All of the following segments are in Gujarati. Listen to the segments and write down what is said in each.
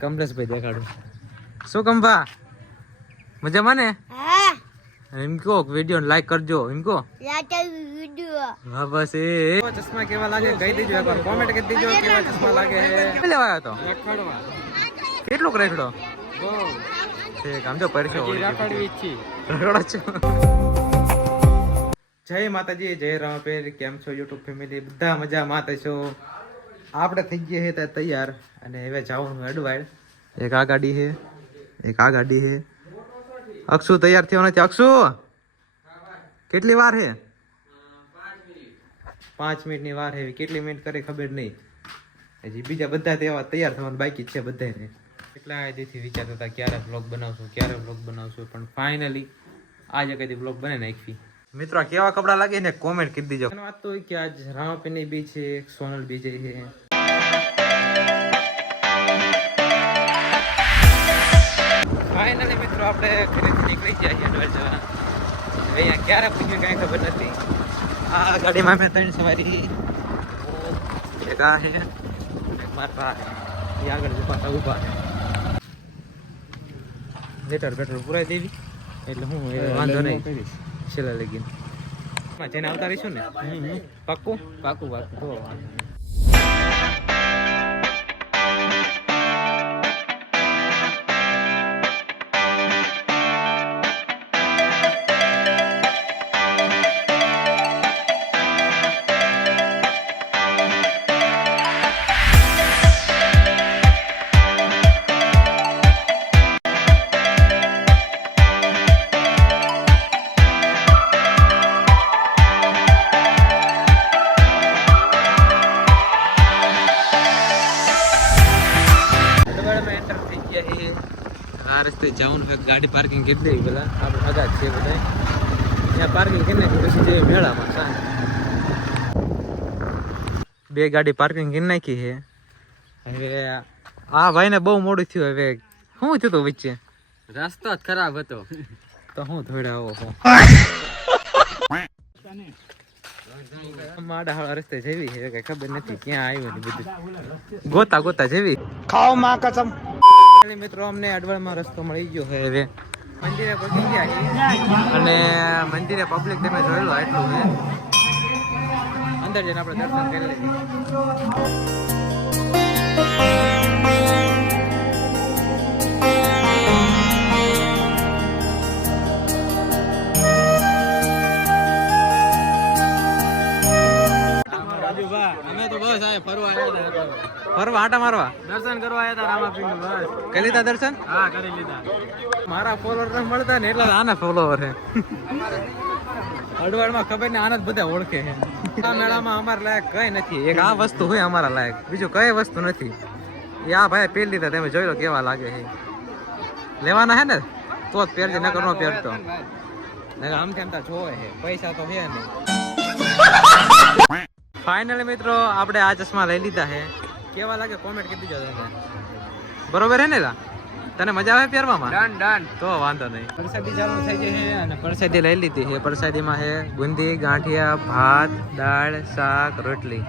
કમલેશભાઈ દેખાડું. શું કંભા મજામાં ને? એમ કહો વિડીયો લાઈક કરજો. એમ કહો હા બસ એ ચશ્મા કેવા લાગે કહી દેજો, એકવાર કોમેન્ટ કરી દેજો કેવા ચશ્મા લાગે. લેવા આવ્યો તો કેટલું રેખડો છે આમ જો પરસો રખડો છો. જય માતાજી, જય રામપીર. કેમ છો યુટ્યુબ ફેમિલી? બધા મજા માતા છો. આપણે થઈ ગયા છે તૈયાર અને હવે જવાનું અડવાડ. એક આ ગાડી છે, એક આ ગાડી છે. અક્ષુ તૈયાર થયો નથી. અક્ષુ કેટલી વાર છે? 5 મિનિટની વાર છે. કેટલી મિનિટ કરે ખબર નહીં. હજી બીજા બધા તૈયાર થવાનું બાકી છે બધાને. એટલા દીથી વિચારતા હતા ક્યારે વ્લોગ બનાવશું, ક્યારે વ્લોગ બનાવશું, પણ ફાઇનલી આજે કદી વ્લોગ બને નાખી. મિત્રો કેવા કપડા લાગે ને કોમેન્ટ કરી દીજો. વાત તો કે આજ રામાપીરની બી છે, સોનલ બી છે. ફાઇનલી મિત્રો આપણે ઘરેથી નીકળી ગયા છીએ અડવાડ જવા. અહીંયા ક્યારે પૂછ્યું કાંઈ ખબર નથી. આ ગાડીમાં મેં 3 સવારી, એક આ છે, એક મારા એ આગળ પાછા ઊભા છે. લેટર પેટ્રોલ પુરાઈ દેવી એટલે હું વાંધો નહીં છેલ્લા લગીને જેને આવતા રહીશું ને. પાક્કું પાક્કું પાક્કું. આ રસ્તે જવાનું છે. ગાડી પાર્કિંગ કરી દેવી પેલા આપણે અગા છે બધા ત્યાં પાર્કિંગ કરીને પછી જઈએ મેળામાં. સાંજ 2 ગાડી પાર્કિંગ કરી નાખી છે. હવે આ ભાઈને બહુ મોડું થયું. હવે શું થયું હતું વચ્ચે? રસ્તો જ ખરાબ હતો તો હું થોડા આવો માડા રસ્તે જેવી છે કઈ ખબર નથી ક્યાં આવ્યું ને બધું ગોતા ગોતા જેવી. ખાઓ માં કસમ. મિત્રો અમને અડવાડમાં રસ્તો મળી ગયો છે. હવે મંદિરે પહોંચી ગયા અને મંદિરે પબ્લિક તમે જોઈ લો એટલું છે. અંદર જઈને આપણે દર્શન કરી લઈએ. અમે તો બસ આ ફરવા આવ્યા હતા. ફરવા આટા મારવા દર્શન કરવા આવ્યા હતા રામાપીરનું. બસ કરી લીધા દર્શન? હા કરી લીધા. મારા ફોલોવર મળતા ને એટલે આના ફોલોવર છે. અડવાડમાં ખબર ને આના જ બધા ઓળખે છે. આ મેળામાં અમારા લાયક કઈ નથી. એક આ વસ્તુ હોય અમારા લાયક, બીજું કઈ વસ્તુ નથી. એ આ ભાઈ પહેરી લીધા, તમે જોઈ લો કેવા લાગે છે. લેવાના હે ને તો જ પહેરજે, નકર નો પહેરતો. આમ કેમ તા જોવે છે, પૈસા તો છે નહીં. ફાઇનલી મિત્રો આપણે આ ચશ્મા લઈ લીધા છે. કેવા લાગે કોમેન્ટ કરી દીજો તમે. બરોબર હે ને? તને મજા આવે પહેરવામાં? Done done. તો વાંધો નહીં. પ્રસાદી ચાલુ થઈ ગઈ છે અને પ્રસાદી લઈ લીધી છે. પ્રસાદીમાં છે બુંદી, ગાંઠિયા, ભાત, દાળ, શાક, રોટલી.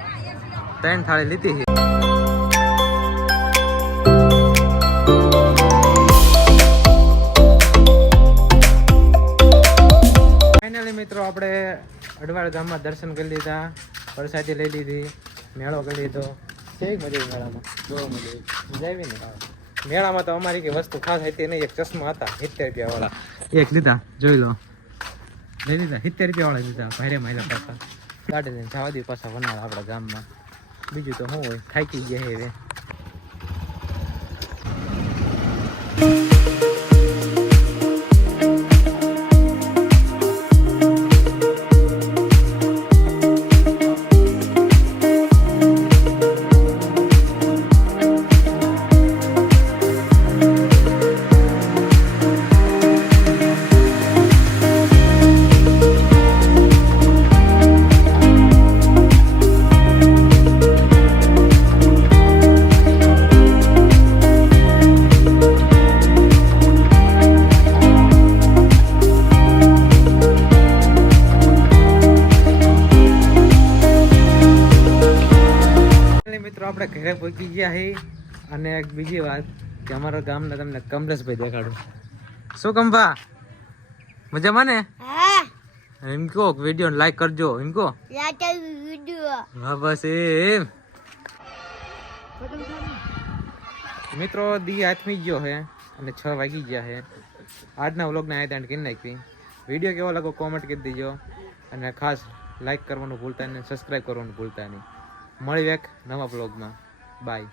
3 થાળી લીધી છે. ફાઇનલી મિત્રો આપણે અડવાડ ગામમાં દર્શન કરી લીધા, પ્રસાદી લઈ લીધી, મેળો કરી લીધો. કેવી મજા મેળામાં? બહુ મજા આવી ને. મેળામાં તો અમારી કઈ વસ્તુ ખાસ હતી નહીં. એક ચશ્મા હતા 70 રૂપિયા વાળા, એક લીધા. જોઈ લો, લઈ લીધા. 70 રૂપિયા વાળા લીધા. ભારે માયલા પાછા ગાડી લઈને જવા દે પાછા વનાળ આપણા ગામમાં. બીજું તો શું હોય, થાકી ગયા હવે. આપણે ઘરે પહોંચી ગયા છે અને એક બીજી વાત કે અમારા ગામના તમને કમલેશભાઈ દેખાડું. શું કંભા મજામાં ને? એમ કહો વિડીયો લાઈક કરજો એમ કહો. હા બસ એમ. મિત્રો દી હાથમી ગયો હે અને 6 વાગી ગયા હે. આજના વ્લોગને આ એન્ડ કરી નાખી. વિડીયો કેવો લાગો કોમેન્ટ કરી દેજો અને ખાસ લાઈક કરવાનું ભૂલતા નહીં, સબસ્ક્રાઈબ કરવાનું ભૂલતા નહીં. મળી એક નવા વ્લોગમાં. બાય.